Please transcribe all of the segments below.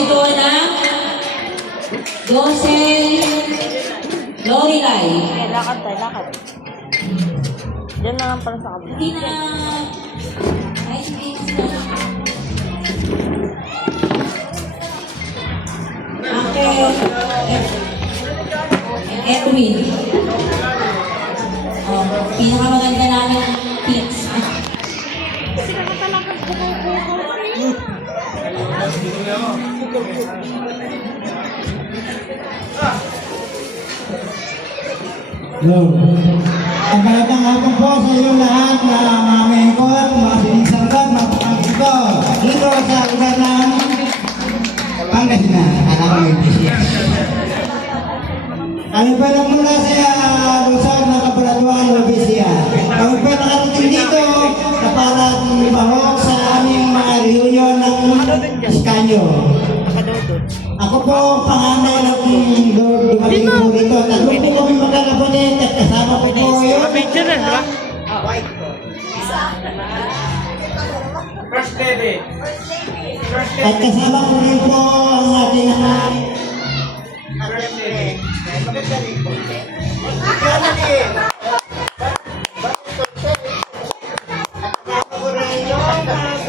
si Joanna, Josel, Lorilay. Okay, lakad tayo, lakad. Diyan na lang pala sa kabila. Hindi na... Ay, hindi na. Edwin. Oh, pinakamaganda namin tips. Kasi nakatalakad ko kayo po. Ang magandang hapon po sa iyo lahat na mga mengkot, mga sinisangkat, mga pangkito dito sa lugar ng Pangasinan. Alam mo yung bisya. Kami pa lang mula sa Luzon na Kaparatuan, Lubisia. Kami pa nakarating dito na para mahok sa aming mga reunion ng Iskanyo. Ako po ang panganay ng dumating po dito. Tatlo po kami magkakapatid at kasama po po yun. First baby. At kasama po rin po ang ating anak.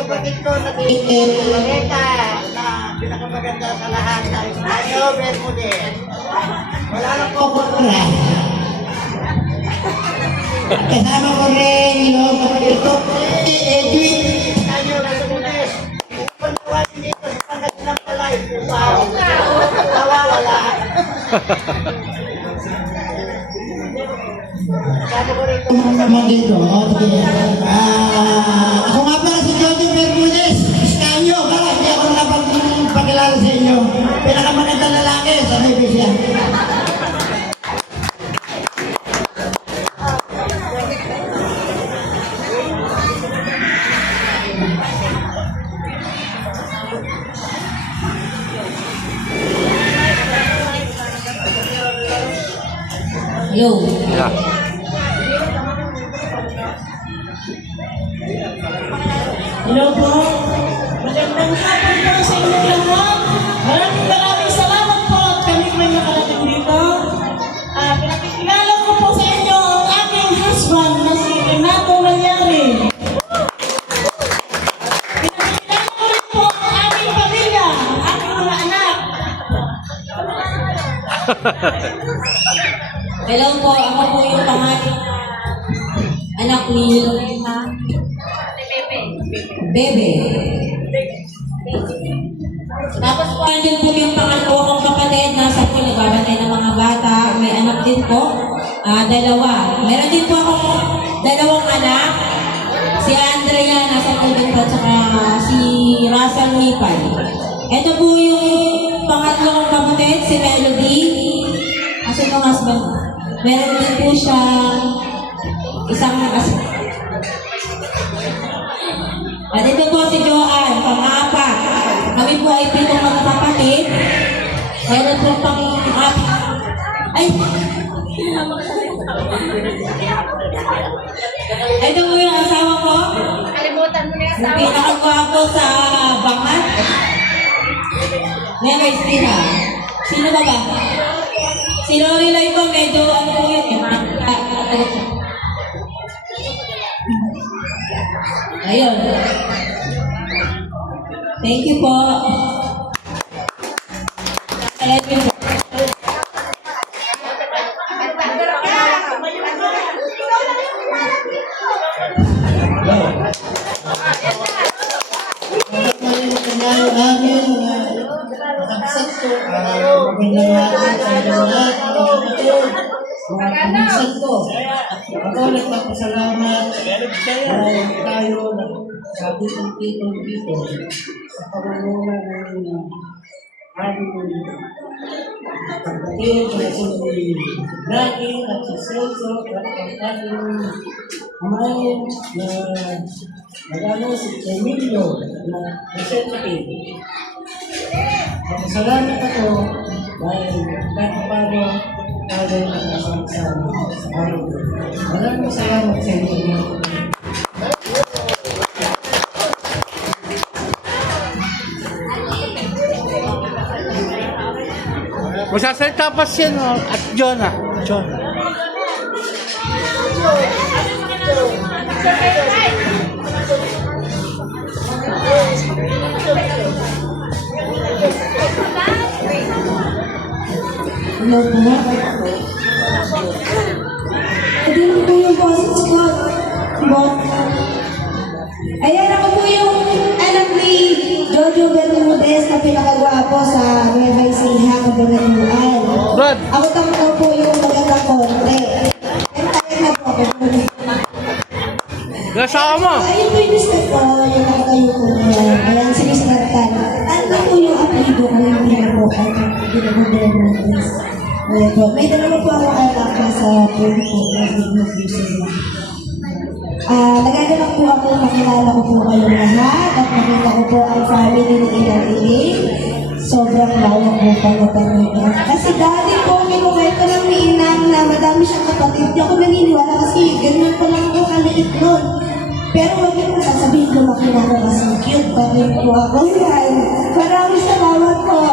Kapatid ko na Planeta na pinakamaganda sa lahat sa Iskanyo, Bermudez. Wala na po kontra. At kasama ko rin yung kapatid ko, Edwin, Iskanyo, Bermudez. Pagkawain dito sa Pangasinan Palay. Wala. Kasama ko rin yung mga dito. Ako nga pala si Jody Bermudez, Iskanyo. Bakit hindi ako nakapagpakilala sa inyo? Pinakamaganda lalaki sa Nebisya. Hello. Hello po. Magandang hapon po sa inyo lahat. Maraming salamat po at kami po yung nakarating dito. Pinakikilala ko po sa inyo ang aking husband na si Renato Malyari. Pinakikilala ko rin po ang aking pamilya, ang aking mga anak. Hello po, ako po yung pangalan anak ni Bebe. Tapos po, andun po yung pangatlo kong kapatid, nasa po, nagbabantay ng mga bata. May anak din po, dalawa. Meron din po akong dalawang anak. Si Andrea, nasa po din po, tsaka si Russell Nipay. Ito po yung pangatlo kong kapatid, si Melody. Kasi yung husband, meron din po siya isang at ito po si Joanne, pang-apat. Kami po ay pitong magkakapatid. Meron po pang-apat. Ay! Ito po yung asawa ko. Kalimutan mo na yung Yung pinakagwapo sa bangat. Never Stira. Sino ba ba? Si Lorilay ko, medyo ano po yun eh. Ayun. Thank you po. Thank you po. Ako nagpapasalamat dahil tayo sabi ng titong dito sa pamumuno ng aming kapatid na si Blackie at si Celso at ang ating amay na nagano si Emilio na representative. Salamat ako dahil kahit paano tayo nakasama sa araw. Maraming salamat sa inyo. Salita pa siya, no? At Jonah. John. Hello po. Hindi mo po yung boses ko. Ayan ako po yung anak ni Jojo Bermudez na pinakagwapo sa Nueva Ecija, Cabanatuan. Brad. Ako tamo po yung magandang konti. Kaya na po ako. Nasaan mo? Ayun po yung mister ko, yung nakatayo po niya. Ayan si Mr. Tan. Tan na po yung apelido ko, yung pinako ko. Pinako Bermudez. Ayan po. May dalawa po ako anak na sa pwede po. Nagagalak po ako, makilala ko po kayong lahat at nakita ko po ang family ni Inang Iling. Sobrang lawak po pala talaga. Kasi dati po, kinukwento lang ni Inang na madami siyang kapatid. Hindi ako naniniwala kasi ganyan pa lang ako kaliit nun. Pero wag niyo po sasabihin lumaki na ako kasi cute pa rin po ako. Yan. Maraming salamat po.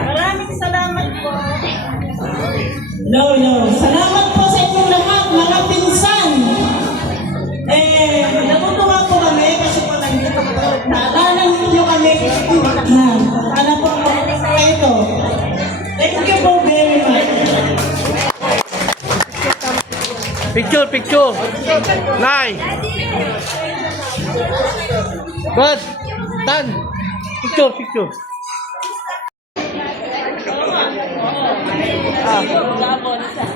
Maraming salamat po. No. Salamat po sa inyong lahat, mga pinsan. Natutuwa po kami kasi po nandito po. Naalala ninyo kami. Naalala po ako. Ito. Thank you po very much. Picture. Nay. Brad. Tan. Picture.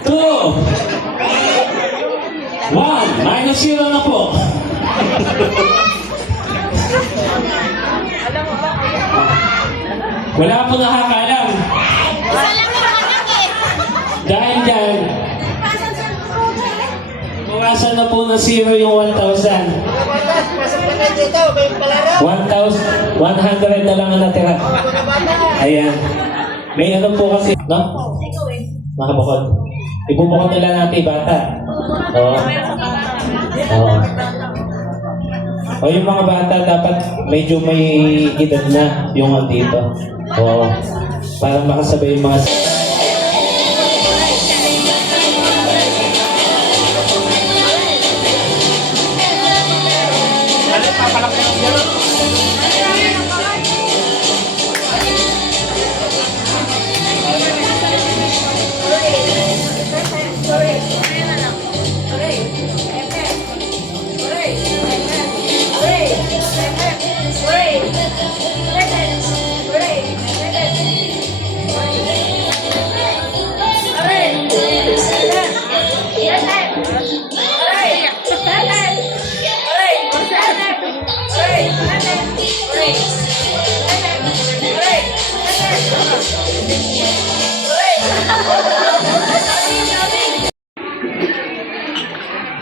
2, 1, -0 na po. Wala po nakakaalam. Dahil dyan, bukasan na po ng 0 yung 1,000. 100 na lang ang natira. Ayan. May ano po kasi, no? Makabukod. Ibubukod nila natin bata. Oo. O yung mga bata dapat medyo may edad na yung andito. Oo. Para makasabay yung mga...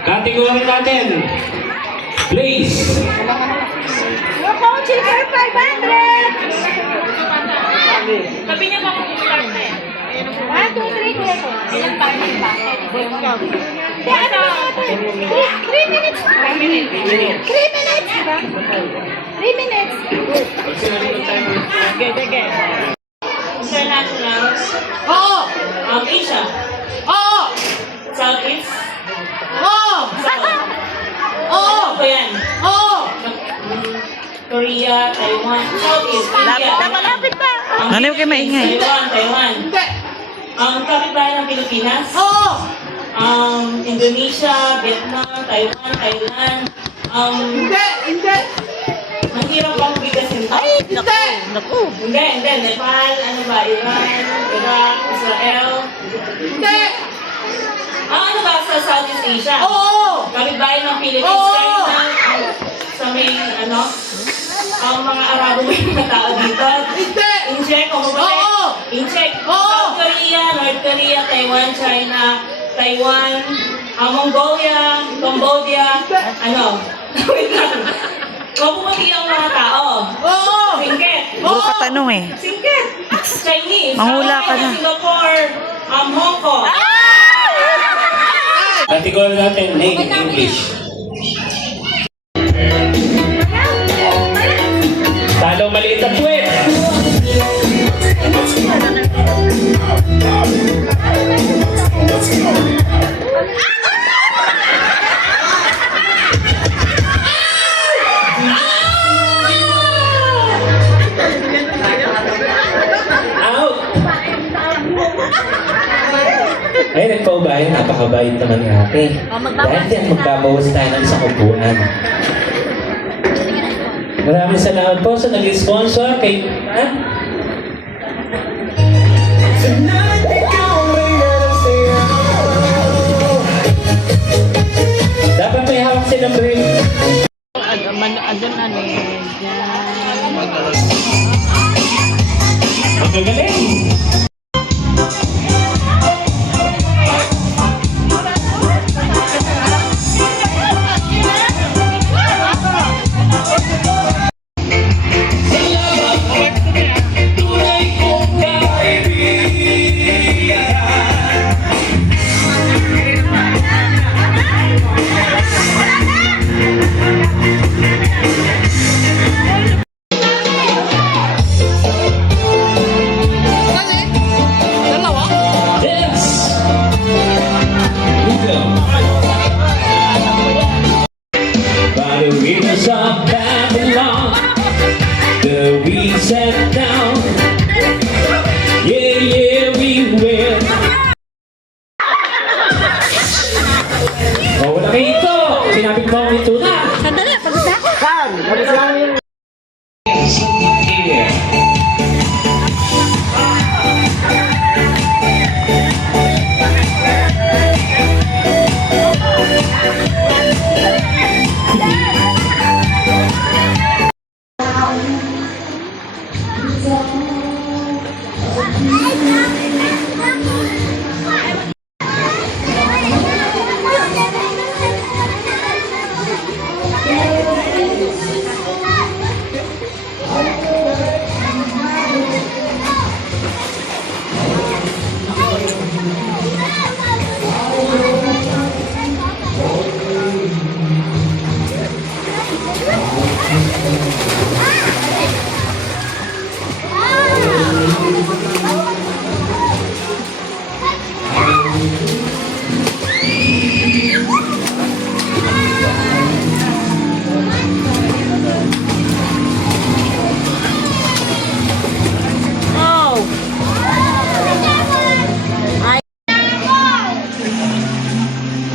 Kategory natin. Please. Ako, cheaper 500! Sabi niya baka start na yan. 1, 2, 3, kuya ko. Ilan pa? Ilan pa? Kaya ano ba ito? 3 minutes. 3 minutes, diba? 3 minutes. Sige. International. Oo! Asia. Oo! Southeast. Oo! Oo! Ano po yan? Oo! Korea, Taiwan, Southeast Asia. Malapit na. Ano yung maingay? Taiwan. Hindi! Ang kapitbahay ng Pilipinas. Oo! Indonesia, Vietnam, Taiwan, Thailand. Hindi! Ang hirap pang bigasin to. Naku. Hindi. Nepal, ano ba? Iran, Iraq, Israel. Hindi! Ano ba sa Southeast Asia? Oo! Kapitbahay ng Philippines, Oo! China, sa may, ang mga Arabo may mga tao dito. Hindi! In-check, kung mabalik. Oo! In-check. Oo! South Korea, North Korea, Taiwan, China, Taiwan, Mongolia, Cambodia, wait lang. Mabumati ang mga tao. Oo! Singket. Puro katanong eh. Singket. Chinese. Manghula ka na. Singapore, Hong Kong. Kategory natin, name in English. Ay, nagpaubayan, napakabait naman ni ate. Dahil yan, magbabawas tayo ng isang upuan. Maraming salamat po sa nag-sponsor kay... Ha? Dapat may hawak silang brain. Andun na ni. Magagaling! Yes! We go! By the rivers of Babylon, the we sat down. Yeah, yeah, we will. Oh, wala kayo ito! Sinabing mo ang ito na! Sandali, pagkita. Yeah.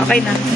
Okay na.